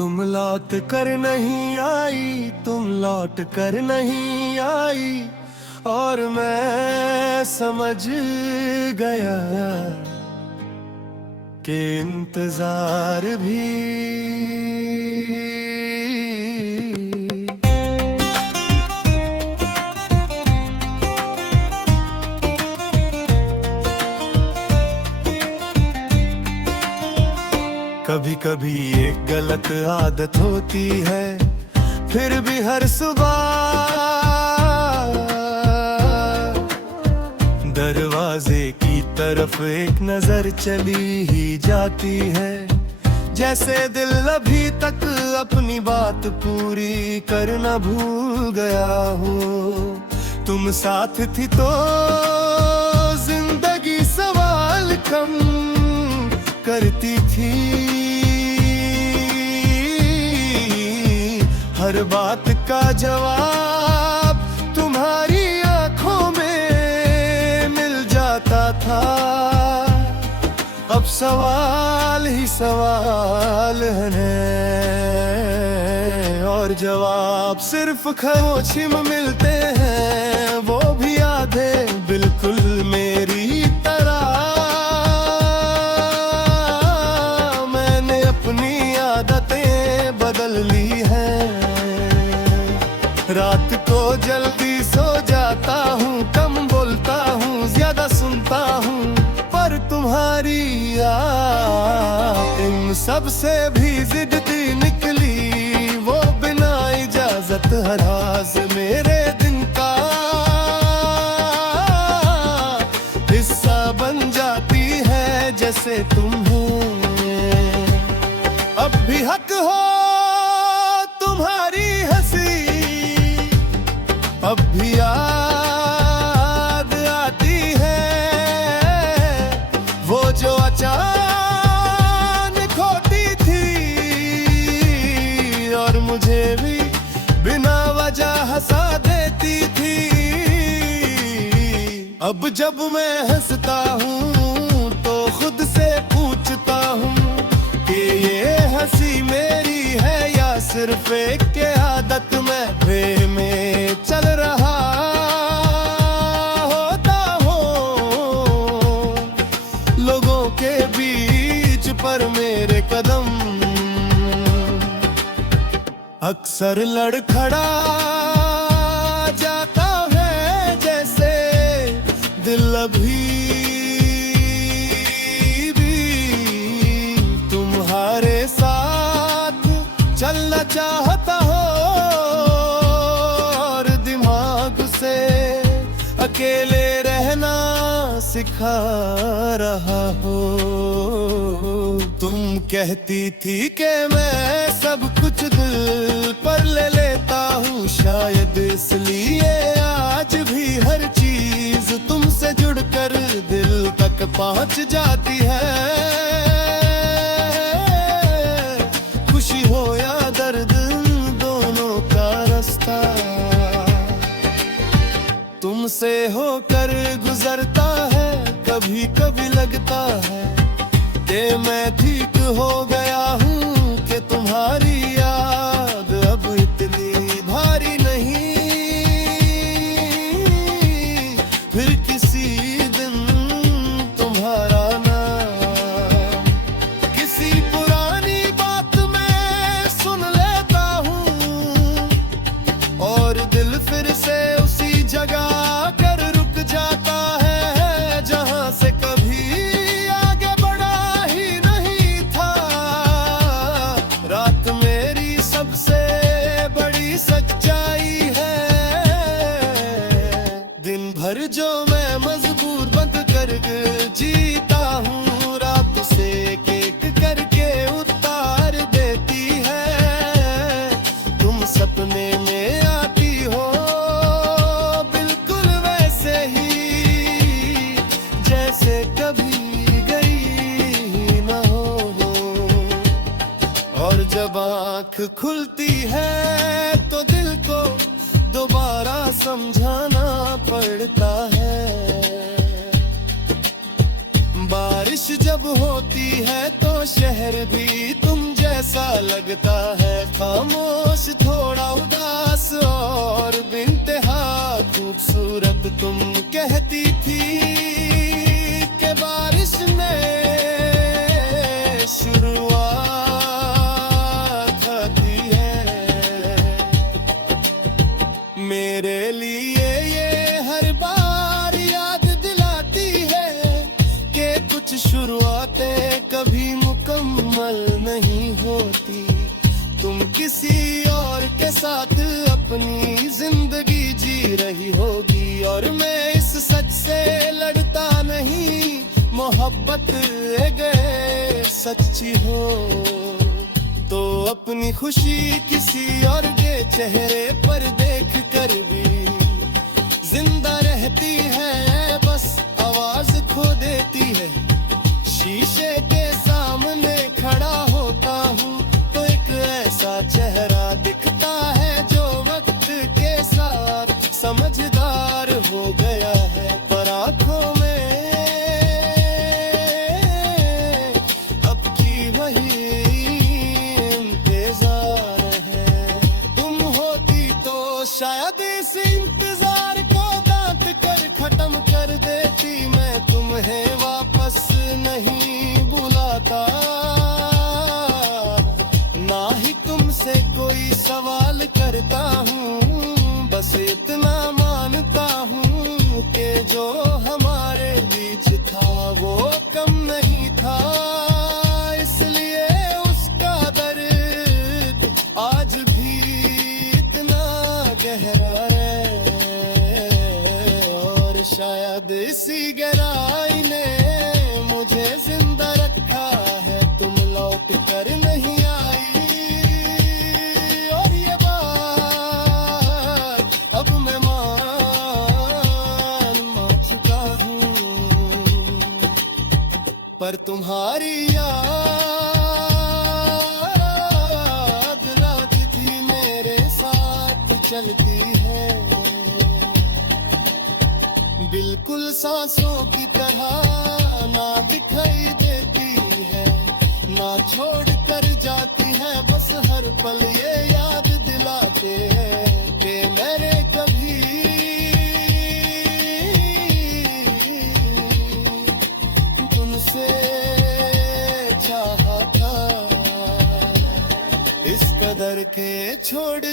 तुम लौट कर नहीं आई, तुम लौट कर नहीं आई, और मैं समझ गया कि इंतजार भी कभी कभी एक गलत आदत होती है, फिर भी हर सुबह दरवाजे की तरफ एक नजर चली ही जाती है। जैसे दिल अभी तक अपनी बात पूरी करना भूल गया हो। तुम साथ थी तो जिंदगी सवाल कम करती थी, हर बात का जवाब तुम्हारी आंखों में मिल जाता था। अब सवाल ही सवाल है और जवाब सिर्फ खामोशी में मिलते हैं, वो भी आधे बिल्कुल मेरी तरह। मैंने अपनी आदतें बदल ली हैं, रात को जल्दी सो जाता हूँ, कम बोलता हूँ, ज्यादा सुनता हूँ, पर तुम्हारी याद इन सब से भी जिद्दी निकली। वो बिना इजाजत हर राज मेरे दिन का हिस्सा बन जाती है, जैसे तुम हो। अब भी हक हो तुम्हारी हंसी, अब भी याद आती है वो जो अचानक होती थी, और मुझे भी बिना वजह हंसा देती थी। अब जब मैं हंसता हूँ तो खुद से पूछता हूँ कि ये हंसी मेरी है या सिर्फ एक के आदत में चल रहा होता हो। लोगों के बीच पर मेरे कदम अक्सर लड़खड़ा जाता है, जैसे दिल अभी भी तुम्हारे साथ चलना चाहता हो, और दिमाग से अकेले रहना सिखा रहा हो। तुम कहती थी कि मैं सब कुछ दिल पर ले लेता हूँ, शायद इसलिए आज भी हर चीज तुमसे जुड़कर दिल तक पहुँच जाती है। खुशी हो या दर्द दोनों का रास्ता तुमसे होकर गुजरता है। कभी कभी लगता है कि मैं ठीक हो गया हूँ, कि तुम्हारी याद अब इतनी भारी नहीं। फिर किसी दिन तुम्हारा नाम किसी पुरानी बात में सुन लेता हूँ, और दिल फिर से उसी जगह कर रुक जाता है जहाँ से कभी आगे बढ़ा ही नहीं था। रात मेरी सबसे बड़ी सच्चाई है, दिन भर जो मैं मजबूर बंद कर जीता हूँ, रात से एक करके उतार देती है। तुम सपने में आती हो बिल्कुल वैसे ही जैसे कभी गई न हो, और जब आँख खुलती है तो दिल को दोबारा समझाना पड़ता है। बारिश जब होती है तो शहर भी तुम जैसे जैसा लगता है, खामोश थोड़ा उदास और बेइंतहा खूबसूरत। तुम कहती थी कि बारिश ने शुरुआत की है। मेरे लिए ये हर बार याद दिलाती है कि कुछ शुरुआतें कभी मुकम्मल नहीं होती। तुम किसी और के साथ अपनी जिंदगी जी रही होगी और मैं इस सच से लड़ता नहीं। मोहब्बत अगर सच्ची हो तो अपनी खुशी किसी और के चेहरे पर देख कर भी जिंदा रहती है, बस आवाज खो देती है। शीशे के सामने खड़ा होता हूँ तो एक ऐसा चेहरा दिखता है जो वक्त के साथ समझदार हो गया है, पर आंखों में अब की वही इंतजार है। तुम होती तो शायद इस इंतजार को दांत कर खत्म कर देती। मैं तुम्हें वापस नहीं बुलाता, ना ही तुमसे कोई सवाल करता हूँ। बस इतना मानता हूँ कि जो हमारे बीच था वो कम नहीं था, इसलिए उसका दर्द आज भी इतना गहरा है। और शायद इसी गहराई ने मुझे जिंदा रखा है। तुम लौट कर नहीं आई और ये बात अब मैं मान चुका हूँ, पर तुम्हारी याद रात थी मेरे साथ चलती है, बिल्कुल सांसों की तरह ना दिखाई देती है, ना छोड़ कर जाती है। बस हर पल ये याद दिलाते हैं कि मैंने कभी तुमसे चाहा था, इस कदर के छोड़